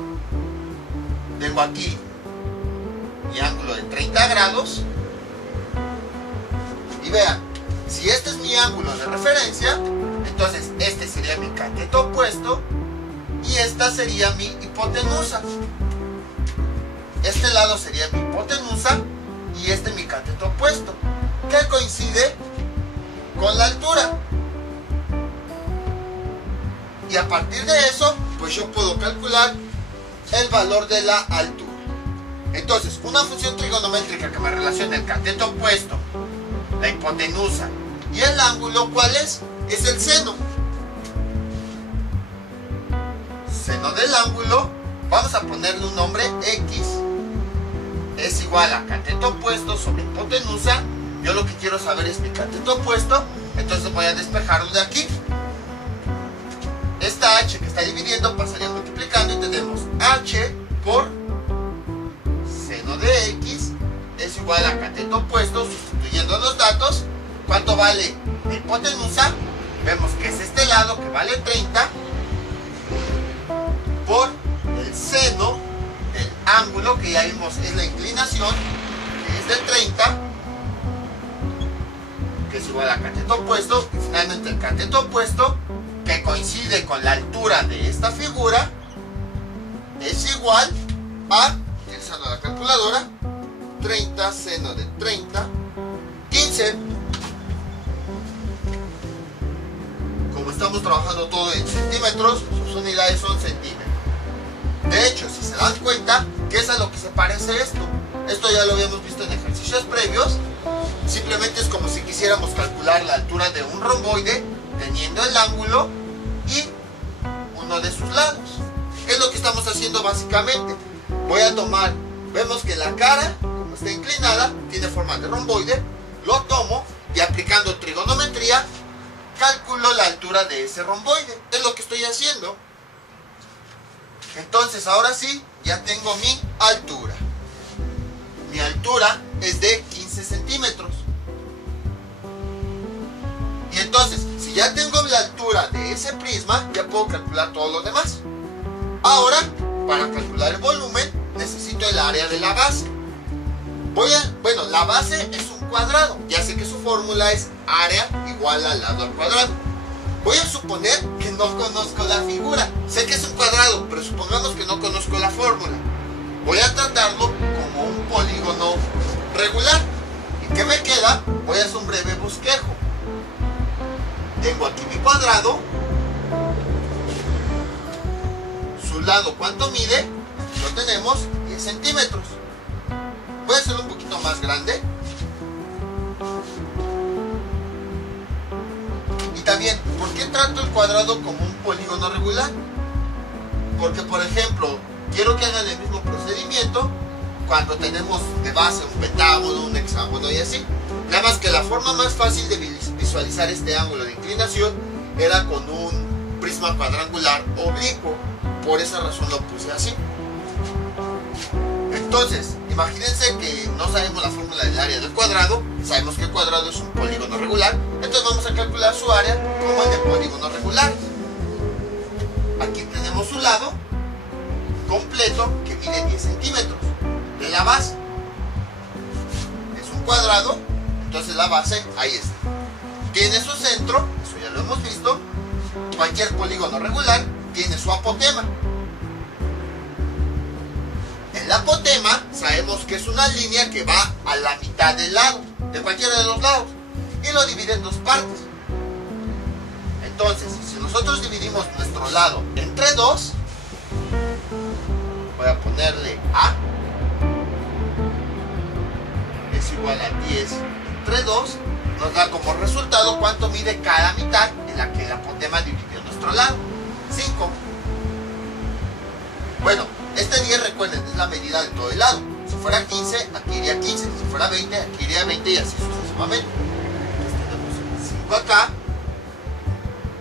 Tengo aquí mi ángulo de 30 grados. Y vean, si este es mi ángulo de referencia, entonces este sería mi cateto opuesto y esta sería mi hipotenusa. Este lado sería mi hipotenusa y este mi cateto opuesto, que coincide con la altura. Y a partir de eso, pues yo puedo calcular el valor de la altura. Entonces, una función trigonométrica que me relaciona el cateto opuesto, la hipotenusa y el ángulo, ¿cuál es? Es el seno. Seno del ángulo, vamos a ponerle un nombre X, es igual a cateto opuesto sobre hipotenusa. Yo lo que quiero saber es mi cateto opuesto, entonces voy a despejarlo de aquí. Esta h que está dividiendo pasaría multiplicando y tenemos h por seno de x es igual a cateto opuesto, sustituyendo los datos. ¿Cuánto vale la hipotenusa? Vemos que es este lado, que vale 30, por el seno del ángulo, que ya vimos es la inclinación, que es de 30, que es igual a cateto opuesto, y finalmente el cateto opuesto, que coincide con la altura de esta figura, es igual a, utilizando la calculadora, 30 seno de 30, 15. Como estamos trabajando todo en centímetros, sus unidades son centímetros. De hecho, si se dan cuenta, ¿qué es a lo que se parece esto? Esto ya lo habíamos visto en ejercicios previos. Simplemente es como si quisiéramos calcular la altura de un romboide teniendo el ángulo y uno de sus lados. ¿Qué es lo que estamos haciendo básicamente? Voy a tomar, vemos que la cara, como está inclinada, tiene forma de romboide. Lo tomo y aplicando trigonometría calculo la altura de ese romboide. Es lo que estoy haciendo. Entonces ahora sí, ya tengo mi altura. Mi altura es de 15 centímetros. Y entonces, si ya tengo la altura de ese prisma, ya puedo calcular todo lo demás. Ahora, para calcular el volumen, necesito el área de la base. Bueno, la base es un cuadrado. Ya sé que su fórmula es área igual al lado al cuadrado. Voy a suponer que no conozco la figura. Sé que es un cuadrado, pero supongamos que no conozco la fórmula. Voy a tratarlo como un polígono regular. ¿Y qué me queda? Voy a hacer un breve bosquejo. Tengo aquí mi cuadrado. Su lado, ¿cuánto mide? Lo tenemos 10 centímetros. Voy a hacerlo un poquito más grande. Y también, ¿por qué trato el cuadrado como un polígono regular? Porque, por ejemplo, quiero que hagan el mismo procedimiento cuando tenemos de base un pentágono, un hexágono y así. Nada más que la forma más fácil de visualizar este ángulo de inclinación era con un prisma cuadrangular oblicuo. Por esa razón lo puse así. Entonces, imagínense que no sabemos la fórmula del área del cuadrado. Sabemos que el cuadrado es un polígono regular. Entonces vamos a calcular su área como el de polígono regular. Aquí tenemos su lado completo que mide 10 centímetros de la base. Es un cuadrado, entonces la base ahí está. Tiene su centro, eso ya lo hemos visto. Cualquier polígono regular tiene su apotema. El apotema sabemos que es una línea que va a la mitad del lado, de cualquiera de los lados, y lo divide en dos partes. Entonces, si nosotros dividimos nuestro lado entre 2, voy a ponerle A es igual a 10 entre 2, nos da como resultado cuánto mide cada mitad en la que el apotema dividió nuestro lado. 5. Bueno, este 10, recuerden, es la medida de todo el lado. Si fuera 15, aquí iría 15. Si fuera 20, aquí iría 20 y así sucesivamente. Entonces tenemos 5 acá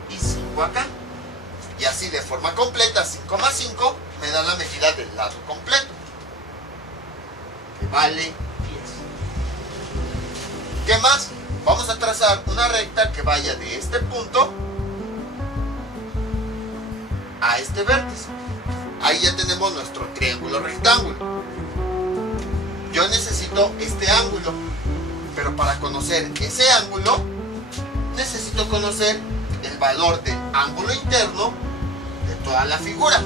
y 5 acá. Y así de forma completa, 5 más 5 me da la medida del lado completo, que vale 10. ¿Qué más? Vamos a trazar una recta que vaya de este punto a este vértice. Ahí ya tenemos nuestro triángulo rectángulo. Yo necesito este ángulo, pero para conocer ese ángulo necesito conocer el valor del ángulo interno de toda la figura.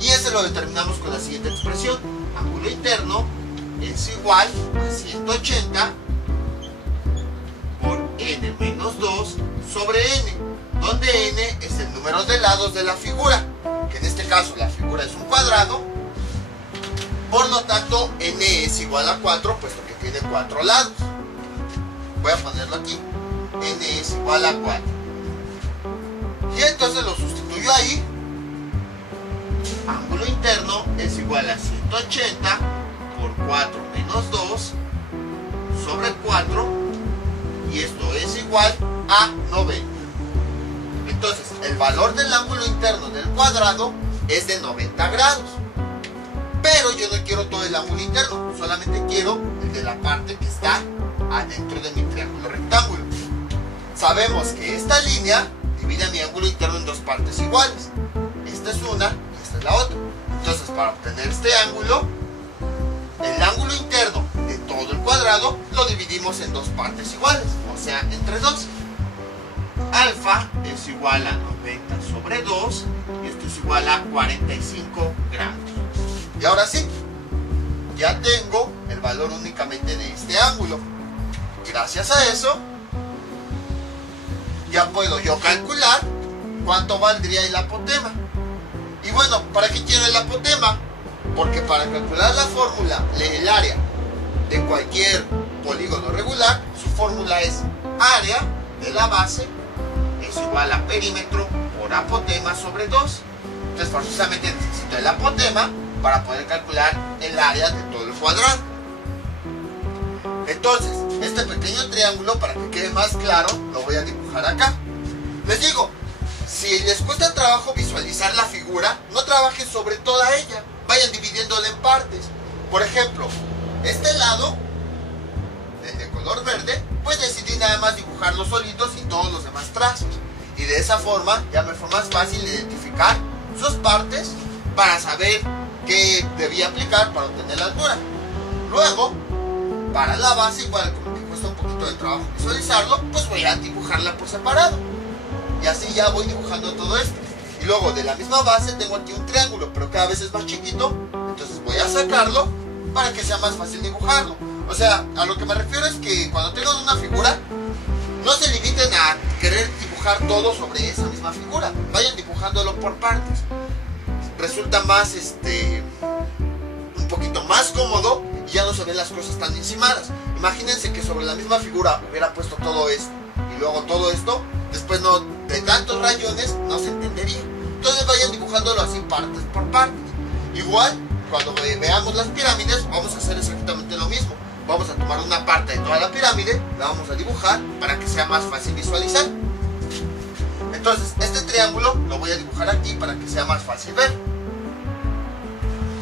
Y ese lo determinamos con la siguiente expresión. Ángulo interno es igual a 180 por n menos 2 sobre n, donde n es el número de lados de la figura, que en este caso la figura es un cuadrado. Por lo tanto, n es igual a 4, puesto que tiene 4 lados. Voy a ponerlo aquí. N es igual a 4. Y entonces lo sustituyo ahí. Ángulo interno es igual a 180 por 4 menos 2 sobre 4. Y esto es igual a 90. Entonces, el valor del ángulo interno del cuadrado es de 90 grados. Pero yo no quiero todo el ángulo interno, solamente quiero el de la parte que está adentro de mi triángulo rectángulo. Sabemos que esta línea divide mi ángulo interno en dos partes iguales. Esta es una y esta es la otra. Entonces, para obtener este ángulo, el ángulo interno de todo el cuadrado lo dividimos en dos partes iguales, o sea, entre 2. Alfa es igual a 90 sobre 2 y esto es igual a 45 grados. Y ahora sí, ya tengo el valor únicamente de este ángulo. Gracias a eso, ya puedo yo calcular cuánto valdría el apotema. Y bueno, ¿para qué quiero el apotema? Porque para calcular la fórmula del área de cualquier polígono regular, su fórmula es área de la base es igual a perímetro por apotema sobre 2. Entonces, forzosamente necesito el apotema para poder calcular el área de todo el cuadrado. Entonces, este pequeño triángulo, para que quede más claro, lo voy a dibujar acá. Les digo, si les cuesta trabajo visualizar la figura, no trabajen sobre toda ella, vayan dividiéndola en partes. Por ejemplo, este lado, el de color verde, pues decidí nada más dibujarlo solitos y todos los demás trazos. Y de esa forma ya me fue más fácil identificar sus partes para saber qué debía aplicar para obtener la altura. Luego, para la base, igual como que cuesta un poquito de trabajo visualizarlo, pues voy a dibujarla por separado. Y así ya voy dibujando todo esto. Y luego de la misma base tengo aquí un triángulo, pero cada vez es más chiquito, entonces voy a sacarlo para que sea más fácil dibujarlo. O sea, a lo que me refiero es que cuando tengan una figura, no se limiten a querer dibujar todo sobre esa misma figura, vayan dibujándolo por partes. Resulta más, un poquito más cómodo y ya no se ven las cosas tan encimadas. Imagínense que sobre la misma figura hubiera puesto todo esto y luego todo esto, después no, de tantos rayones no se entendería. Entonces vayan dibujándolo así partes por partes. Igual, cuando veamos las pirámides, vamos a hacer exactamente lo mismo. Vamos a tomar una parte de toda la pirámide, la vamos a dibujar para que sea más fácil visualizar. Entonces, este triángulo lo voy a dibujar aquí para que sea más fácil ver.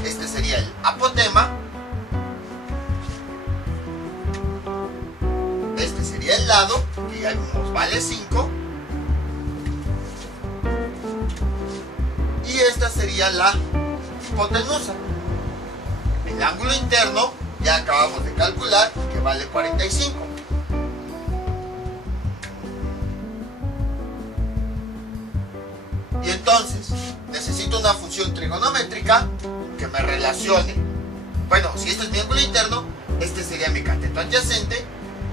Este sería el apotema. Este sería el lado, que ya vimos vale 5. Y esta sería la hipotenusa. El ángulo interno ya acabamos de calcular que vale 45. Y entonces necesito una función trigonométrica que me relacione. Bueno, si este es mi ángulo interno, este sería mi cateto adyacente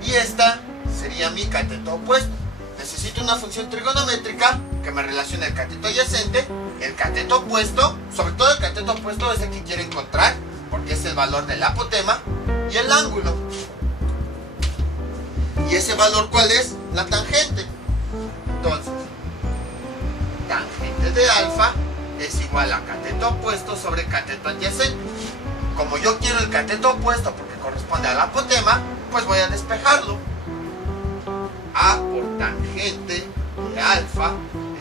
y esta sería mi cateto opuesto. necesito una función trigonométrica que me relacione el cateto adyacente, el cateto opuesto, sobre todo el cateto opuesto es el que quiero encontrar, porque es el valor del apotema, y el ángulo. ¿Y ese valor cuál es? La tangente. Entonces, tangente de alfa es igual a cateto opuesto sobre cateto adyacente. Como yo quiero el cateto opuesto porque corresponde al apotema, pues voy a despejarlo. A por tangente de alfa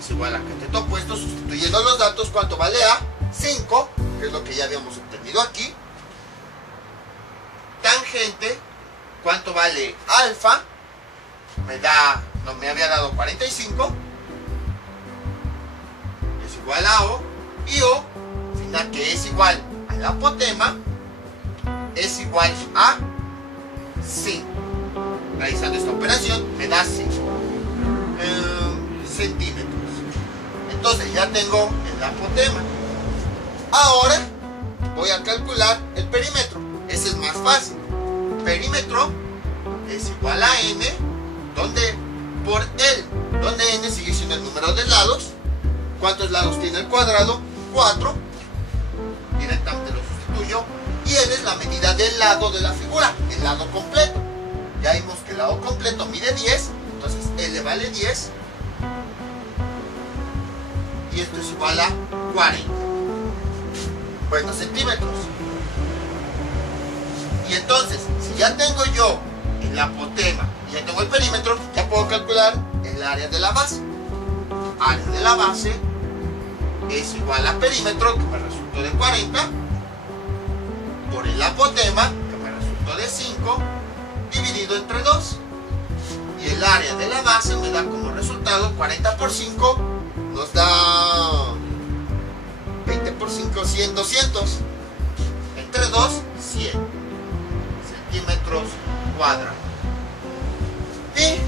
es igual a cateto opuesto, sustituyendo los datos, ¿cuánto vale A? 5, que es lo que ya habíamos obtenido aquí. Tangente, ¿cuánto vale alfa? Me había dado 45. Es igual a O. Y O, final que es igual al apotema, es igual a 5. Realizando esta operación me da 5 centímetros. Entonces ya tengo el apotema. Ahora voy a calcular el perímetro. Ese es más fácil. Perímetro es igual a n, donde por L, donde n sigue siendo el número de lados. ¿Cuántos lados tiene el cuadrado? 4. Directamente lo sustituyo. Y n es la medida del lado de la figura, el lado completo. Ya vimos que el lado completo mide 10, entonces L vale 10. Y esto es igual a 40. Bueno, centímetros. Y entonces, si ya tengo yo el apotema y ya tengo el perímetro, ya puedo calcular el área de la base. Área de la base es igual a perímetro, que me resultó de 40, por el apotema, que me resultó de 5, dividido entre 2. Y el área de la base me da como resultado 40 por 5, nos da 20 por 5, 100, 200. Entre 2, 100 centímetros cuadrados. Y,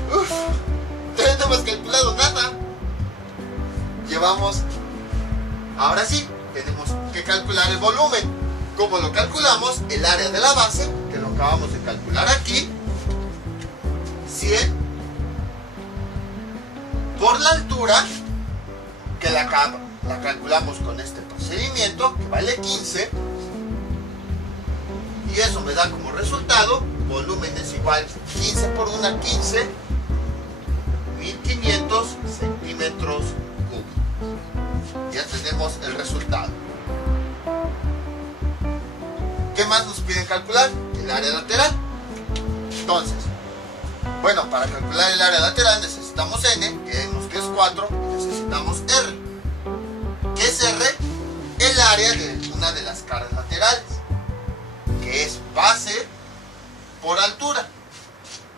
todavía no hemos calculado nada. Ahora sí, tenemos que calcular el volumen. ¿Cómo lo calculamos? El área de la base, que lo acabamos de calcular aquí, 100 por la altura, que la calculamos con este procedimiento, que vale 15, y eso me da como resultado, volumen es igual 15 por 1, 15, 1500 centímetros cúbicos. Ya tenemos el resultado. ¿Qué más nos piden calcular? El área lateral. Entonces, bueno, para calcular el área lateral necesitamos n, que vemos que es 4, y necesitamos r. ¿Qué es r? El área de una de las caras laterales, que es base por altura.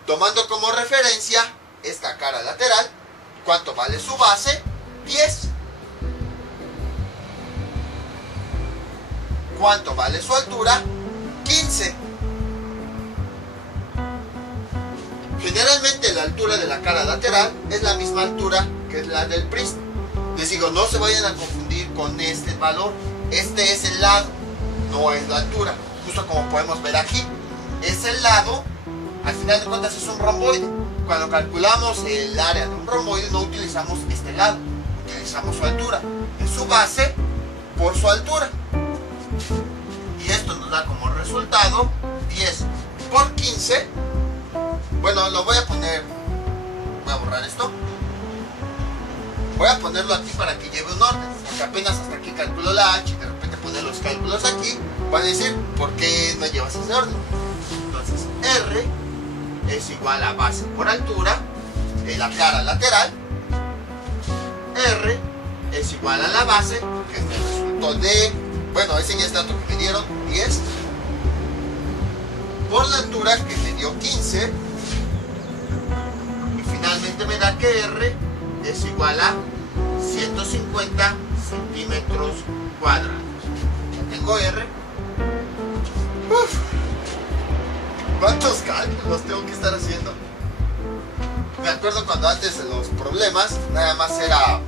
Tomando como referencia esta cara lateral, ¿cuánto vale su base? 10. ¿Cuánto vale su altura? 15. Generalmente la altura de la cara lateral es la misma altura que la del prisma. Les digo, no se vayan a confundir con este valor. Este es el lado, no es la altura. Justo como podemos ver aquí, es el lado, al final de cuentas es un romboide. Cuando calculamos el área de un romboide no utilizamos este lado, utilizamos su altura. Es su base por su altura. Y esto nos da como resultado 10 por 15. Bueno, lo voy a poner, voy a borrar esto. Voy a ponerlo aquí para que lleve un orden, porque apenas hasta aquí calculo la H y de repente poner los cálculos aquí, van a decir, ¿por qué no llevas ese orden? Entonces, R es igual a base por altura de la cara lateral. R es igual a la base, que me resultó de, bueno, ese ya es dato que me dieron, 10, por la altura, que me dio 15, y finalmente me da que R es igual a 150 centímetros cuadrados. Ya tengo R. ¿Cuántos cálculos tengo que estar haciendo? Me acuerdo cuando antes de los problemas nada más era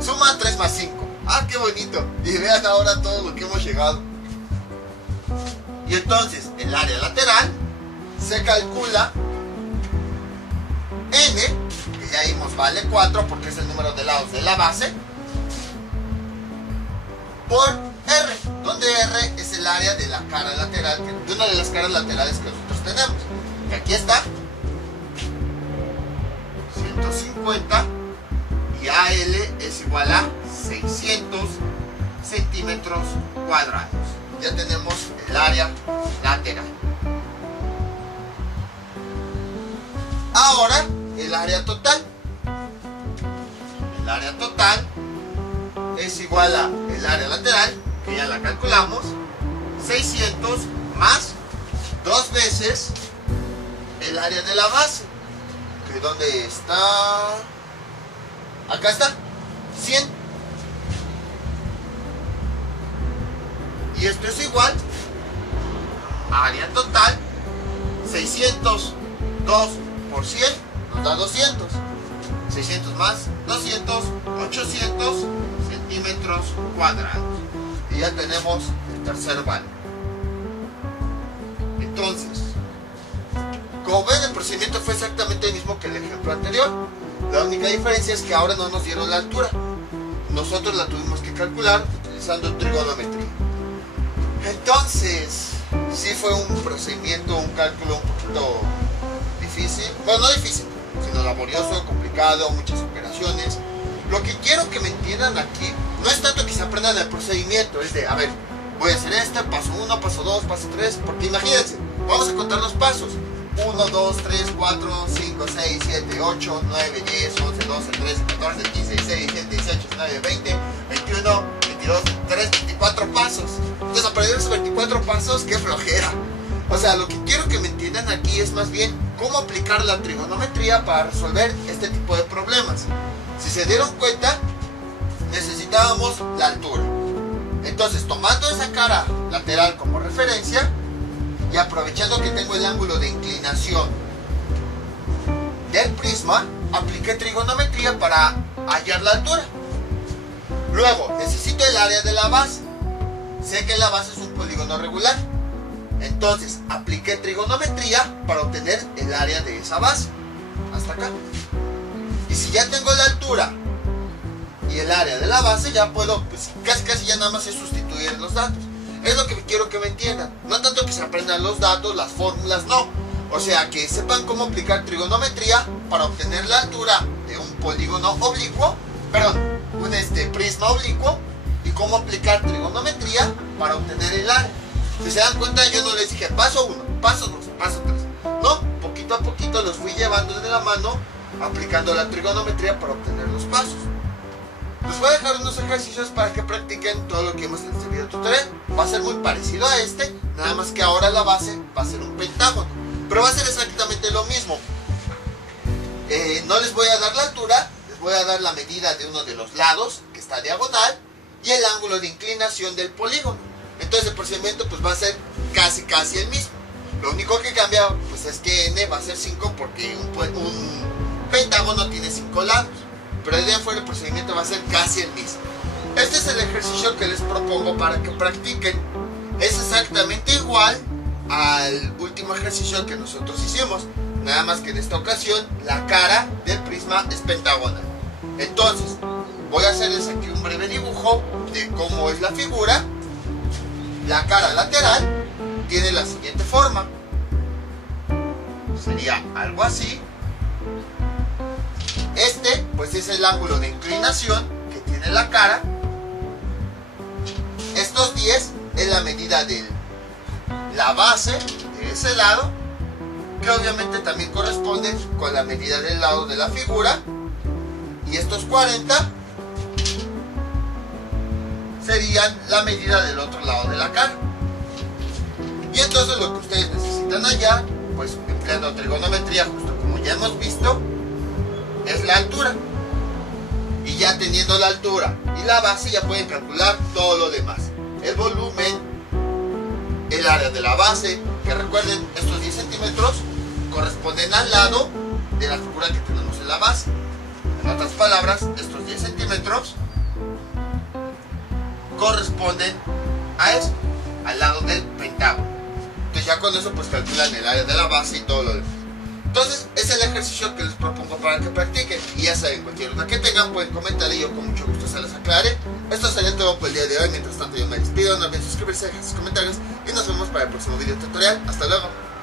suma 3 más 5. ¡Ah, qué bonito! Y vean ahora todo lo que hemos llegado. Y entonces el área lateral se calcula n, que ya vimos pues vale 4 porque es el número de lados de la base, por R, donde R es el área de la cara lateral, de una de las caras laterales que nosotros tenemos, que aquí está, 150, y AL es igual a 600 centímetros cuadrados. Ya tenemos el área lateral. Ahora el área total. El área total es igual a el área lateral, que ya la calculamos, 600 más 2 veces el área de la base, que ¿dónde está? Acá está, 100. Y esto es igual a área total, 600, 2 por 100 nos da 200. 600 más 200, 800 centímetros cuadrados. Y ya tenemos el tercer valor. Entonces, como ven, el procedimiento fue exactamente el mismo que el ejemplo anterior. La única diferencia es que ahora no nos dieron la altura. Nosotros la tuvimos que calcular utilizando trigonometría. Entonces, sí fue un procedimiento, un cálculo un poquito difícil. Bueno, no difícil, sino laborioso, complicado, muchas operaciones. Lo que quiero que me entiendan aquí no es tanto que se aprendan el procedimiento, es de, a ver, voy a hacer paso 1, paso 2, paso 3, porque imagínense, vamos a contar los pasos. 1, 2, 3, 4, 5, 6, 7, 8, 9, 10, 11, 12, 13, 14, 15, 16, 17, 18, 19, 20, 21, 22, 23, 24 pasos. Entonces, aprender esos 24 pasos, qué flojera. O sea, lo que quiero que me entiendan aquí es más bien cómo aplicar la trigonometría para resolver este tipo de problemas. Si se dieron cuenta, necesitábamos la altura. Entonces, tomando esa cara lateral como referencia y aprovechando que tengo el ángulo de inclinación del prisma, apliqué trigonometría para hallar la altura. Luego, necesito el área de la base. Sé que la base es un polígono regular. Entonces, apliqué trigonometría para obtener el área de esa base. Hasta acá. Y si ya tengo la altura y el área de la base, ya puedo, pues casi ya nada más es sustituir los datos. Es lo que quiero que me entiendan. No tanto que se aprendan los datos, las fórmulas, no. O sea, que sepan cómo aplicar trigonometría para obtener la altura de un polígono oblicuo, perdón, un prisma oblicuo, y cómo aplicar trigonometría para obtener el área. Si se dan cuenta, yo no les dije paso 1, paso 2, paso 3. No, poquito a poquito los fui llevando de la mano, aplicando la trigonometría para obtener los pasos. Les voy a dejar unos ejercicios para que practiquen todo lo que hemos en este video tutorial. Va a ser muy parecido a este, nada más que ahora la base va a ser un pentágono, pero va a ser exactamente lo mismo. No les voy a dar la altura, les voy a dar la medida de uno de los lados, que está diagonal, y el ángulo de inclinación del polígono. Entonces el procedimiento pues va a ser casi el mismo. Lo único que cambia pues es que n va a ser 5 porque un pentágono tiene 5 lados. Pero de ahí afuera el procedimiento va a ser casi el mismo. Este es el ejercicio que les propongo para que practiquen. Es exactamente igual al último ejercicio que nosotros hicimos. Nada más que en esta ocasión la cara del prisma es pentagonal. Entonces voy a hacerles aquí un breve dibujo de cómo es la figura. La cara lateral tiene la siguiente forma. Sería algo así. Este pues es el ángulo de inclinación que tiene la cara. Estos 10 es la medida de la base de ese lado, que obviamente también corresponde con la medida del lado de la figura. Y estos 40 serían la medida del otro lado de la cara. Y entonces lo que ustedes necesitan allá, pues empleando trigonometría, justo como ya hemos visto, es la altura. Y ya teniendo la altura y la base, ya pueden calcular todo lo demás: el volumen, el área de la base, que recuerden, estos 10 centímetros corresponden al lado de la figura que tenemos en la base. En otras palabras, estos 10 centímetros corresponden a eso, al lado del pentágono. Entonces ya con eso pues calculan el área de la base y todo lo demás. Entonces, ese es el ejercicio que les propongo para que practiquen. Y ya saben, cualquier duda que tengan pueden comentar y yo con mucho gusto se las aclare. Esto sería todo por el día de hoy. Mientras tanto, yo me despido. No olviden suscribirse, dejar sus comentarios y nos vemos para el próximo video tutorial. Hasta luego.